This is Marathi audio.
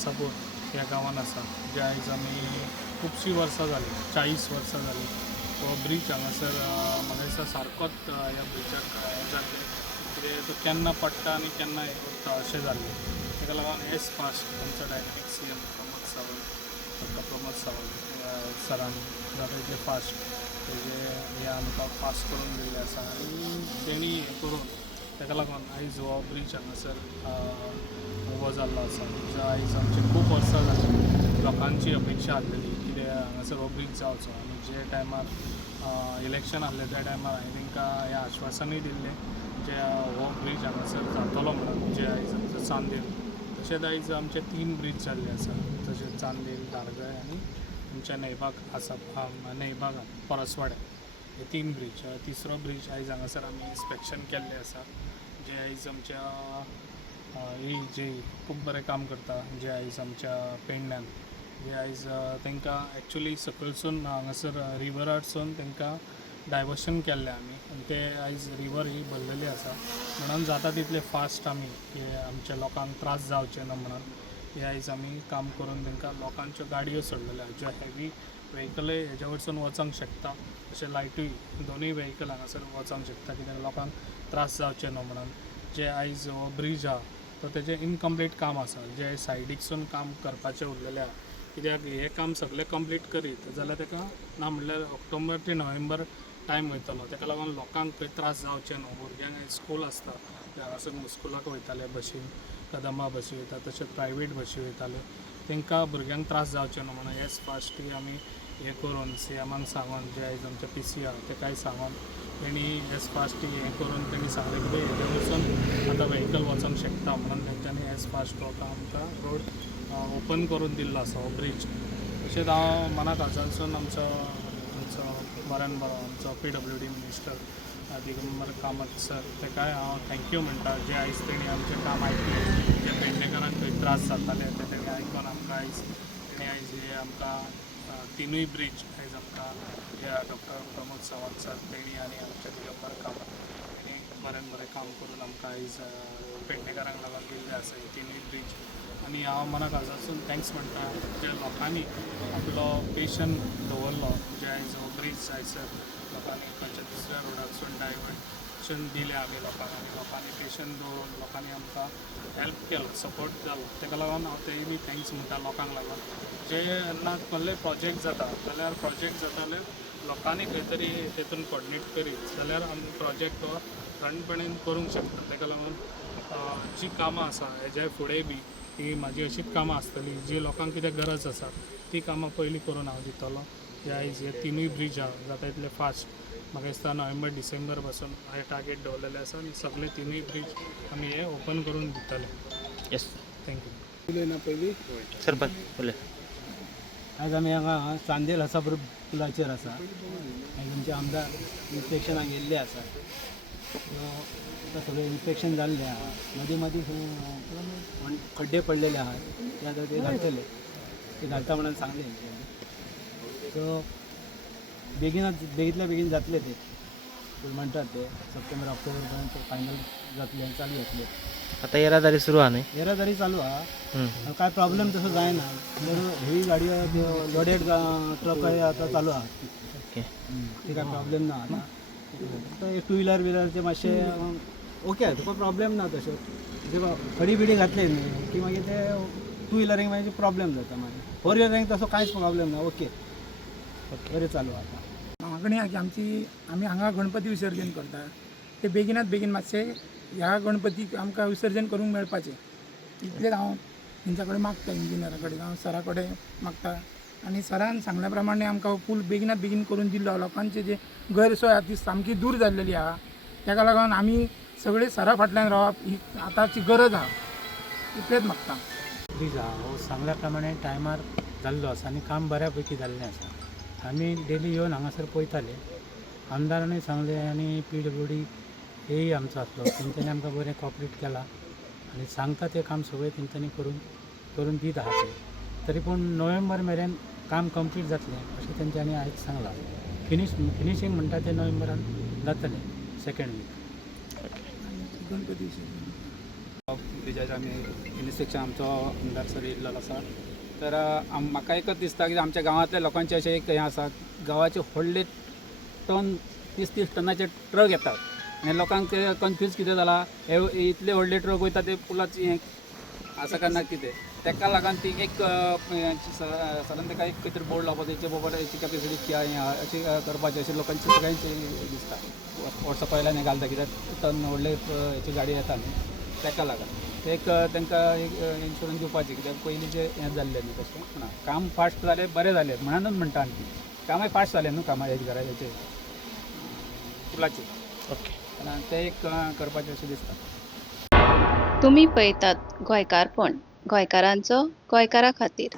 आसापूर ह्या गांवांत आसा जे आयज आमी खुबशीं वर्सां जालीं 40 वर्सां जालीं हो ब्रीज हांगासर म्हाका दिसता सारकोच ह्या ब्रिजाक हें जाल्लें कित्याक तो केन्ना पडटा आनी केन्ना हें करता अशें जाल्लें ताका लागून एज फास्ट आमचो direct CM Pramod Sawant doctor Pramod Sawant सरान जाता इतलें फास्ट तेजे हें आमकां पास करून दिल्लें आसा आनी तेणी हें करून ताका लागून आयज हो ब्रीज हांगासर उबो जाल्लो आसा जो आयज आमचे खूब वर्सां जालीं लोकांची अपेक्षा आसलेली कित्याक हांगासर हो ब्रीज जावचो आनी जे टायमार इलेक्शन आसलें त्या टायमार हांवें तांकां हें आश्वासनूय दिल्लें जे हो ब्रीज हांगासर जातलो म्हणून जे आयज आमचो चांदेर तशेंच आयज आमचे 3 ब्रीज जाल्ले आसा जशें चांदेर दारगळ आनी आमच्या नैबाग आसा नैबागात परसवाड्या हे 3 ब्रीज तिसरो ब्रीज आयज हांगासर आमी इन्स्पेक्शन केल्लें आसा जे आयज आमच्या ही जे खूब बरें काम करता जे आयज आमच्या पेडण्यान जे आयज तांकां एक्चुली सकयलसून हांगासर रिवरारसून तांकां डायवर्शन केल्लें आमी आनी ते आयज रिवर ही भरलेली आसा म्हणून जाता तितले फास्ट आमी हे आमच्या लोकांक त्रास जावचे ना म्हणून हे आयज आमी काम करून तांकां लोकांच्यो गाडयो सोडलेल्यो ज्यो हेवी व्हेहिकलय हेज्या वयरसून वचोंक शकता तशें लायटूय दोनूय व्हेहिकल हांगासर वचोंक शकता कित्याक लोकांक त्रास जावचे न्हू म्हणून जे आयज हो ब्रीज आहा तो तेजें इनकम्प्लीट काम आसा जे सायडीकसून काम करपाचें उरलेलें आहा कित्याक हें काम सगळें कंप्लीट करीत जाल्यार ताका ना म्हणल्यार ऑक्टोबर ते नोव्हेंबर टायम वयतलो ताका लागून लोकांक खंय त्रास जावचे न्हू भुरग्यांक स्कूल आसता ते हांगासर स्कुलाक वयताले बशीन कदंबा बसी वयता तशेंच प्रायवेट बसी वयताले तांकां भुरग्यांक त्रास जावचे न्हू म्हणून हेच फास्ट आमी हें करून CMाक सांगून जे आयज आमचे PC आहा ताकाय सांगून तेणी एज फास्ट हें करून तेणी सांगलें की हेजे वयरसून आतां व्हेहिकल वचोंक शकता म्हणून तेंच्यांनी एज फास्ट हो आमकां रोड ओपन करून दिल्लो आसा हो ब्रीज तशेंच हांव मना काळजानसून आमचो बऱ्यान बरो आमचो PWD minister Digambar Kamat sir ताकाय हांव थँक्यू म्हणटा जे आयज तेणी आमचें काम आयकलें जे पेडणेकारांक खंय त्रास जाताले ते तेणी आयकून आमकां आयज तेणी आयज हे आमकां 3ूय ब्रीज आयज आमकां जे डॉक्टर प्रमोद सावंत सर तेणी आनी आमचे दिगंबर कामत तेणी बरें काम करून आमकां आयज पेडणेकारांक लागून दिल्ले आसा हे 3ूय ब्रीज आनी हांव मना काळजानसून थँक्स म्हणटा ज्या लोकांनी आपलो पेशंट दवरलो जे आयज हो ब्रीज जायसर लोकांनी खंयच्या दुसऱ्या रोडारसून डायवर्शन दिलें आमी लोकांक आनी लोकांनी पेशंट दवरून लोकांनी आमकां हेल्प केलो सपोर्ट जालो ताका लागून हांव तेय बी थँक्स म्हणटा लोकांक लागून जेन्ना कसलेय प्रोजेक्ट जाता जाल्यार प्रोजेक्ट जाता जाल्यार लोकांनी खंय तरी तेतून कोऑर्डिनेट करीत जाल्यार आमी प्रोजेक्ट हो थंडपणान करूंक शकता ताका लागून जी कामां आसा हेज्या फुडें बी ही म्हाजी अशीच कामां आसतली जी लोकांक कितें गरज आसा ती कामां पयलीं करून हांव दितलो जे आयज हे 3ूय ब्रीज आहा जाता तितले फास्ट म्हाका दिसता नोव्हेंबर डिसेंबर पासून हे टार्गेट दवरलेले आसा आनी सगळे 3ूय ब्रीज आमी हे ओपन करून दितले येस थँक्यू उलयना पयलीं सरपंच उलय आज आमी हांगा चांदेल आसापूर पुलाचेर आसा आयज आमचे आमदार इन्स्पेक्शनाक गेल्ले आसा सगळें इन्स्पेक्शन जाल्लें आहा मदीं खड्डे पडलेले आहात ते आतां ते घालतले ते घालता म्हणून सांगले सो बेगींतल्या बेगीन जातले ते म्हणटात ते सप्टेंबर ऑक्टोबर पर्यंत फायनल जातले आनी चालू जातले आता येरादारी सुरू आहा न्ही येरादारी चालू आहा काय प्रॉब्लेम तसो जायना हेवी गाडयो लोडेड ट्रक आतां चालू आहा ओके ते काय प्रॉब्लेम ना आतां 2 व्हिलरचे मातशें ओके तुका प्रॉब्लेम ना तशें खडी बिडी घातले न्ही की मागीर ते 2 व्हिलरींक मागीर प्रॉब्लेम जाता मागीर 4 व्हिलरींक तसो कांयच प्रॉब्लेम ना ओके बरें चालू आतां मागणी आहा की आमी हांगा गणपती विसर्जन करता ते बेगीनात बेगीन मातशें ह्या गणपतीक आमकां विसर्जन करूंक मेळपाचें इतलेंच हांव तेंच्या कडेन मागता इंजिनियरा कडेन हांव सरा कडेन मागता आनी सरान सांगल्या प्रमाणे आमकां पूल बेगीनात बेगीन करून दिल्लो लोकांचे जे गैरसोय आहा ती सामकी दूर जाल्लेली आहा ताका लागून आमी सगळे सरा फाटल्यान रावप ही आतांची गरज आहा इतलेंच मागता ब्रीज आहा हो सांगल्या प्रमाणे टायमार जाल्लो आसा आनी काम बऱ्या पैकी जाल्लें आसा आमी डेली येवन हांगासर पळयताले आमदारानूय सांगलें आनी PWD हेय आमचो आसलो तेंच्यांनी आमकां बरें कॉपरेट केलां आनी सांगता तें काम सगळें तेंच्यांनी करून दीत आहा ते तरी पूण नोव्हेंबर मेरेन काम कंप्लीट जातलें अशें तेंच्यांनी आयज सांगलां फिनिशींग म्हणटा तें नोव्हेंबरान जातलें 2nd वीक गणपती विसर्जन ब्रिजाचेर आमी इन्स्पेक्शन आमचो आमदार सर येयल्लो आसा. तर म्हाका एकच दिसता की आमच्या गांवांतल्या लोकांचें अशें एक हें आसा, गांवाचे व्हडले टन 30 टनाचे ट्रक येतात आनी लोकांक कन्फ्यूज कितें जाला, हे इतले व्हडले ट्रक वयता ते पुलाची हें आसा काय ना कितें, तेका लागून ती एक सरान तेका एक खंय तरी बोर्ड लावपाचो, हेचे बाबा हेची कॅपेसिटी कितें अशी करपाचें अशें लोकांची सगळ्यांची दिसता. वर्सां पयल्यान हें घालता कित्याक टन व्हडले हेची गाडी येता न्ही, तेका लागून एक तांकां एक इन्शुरन्स दिवपाचें, कित्याक पयलीं जे हें जाल्लें न्ही तशें ना. काम फास्ट जालें, बरें जालें म्हणूनच म्हणटा आनी कामाय फास्ट जालें न्हू कामां हेजे घरा हेचे पुलाचे. ओके. ते एक करपाचें अशें दिसता. तुम्ही पळयतात गोंयकारपण, गोंयकारांचो गोंयकारा खातीर.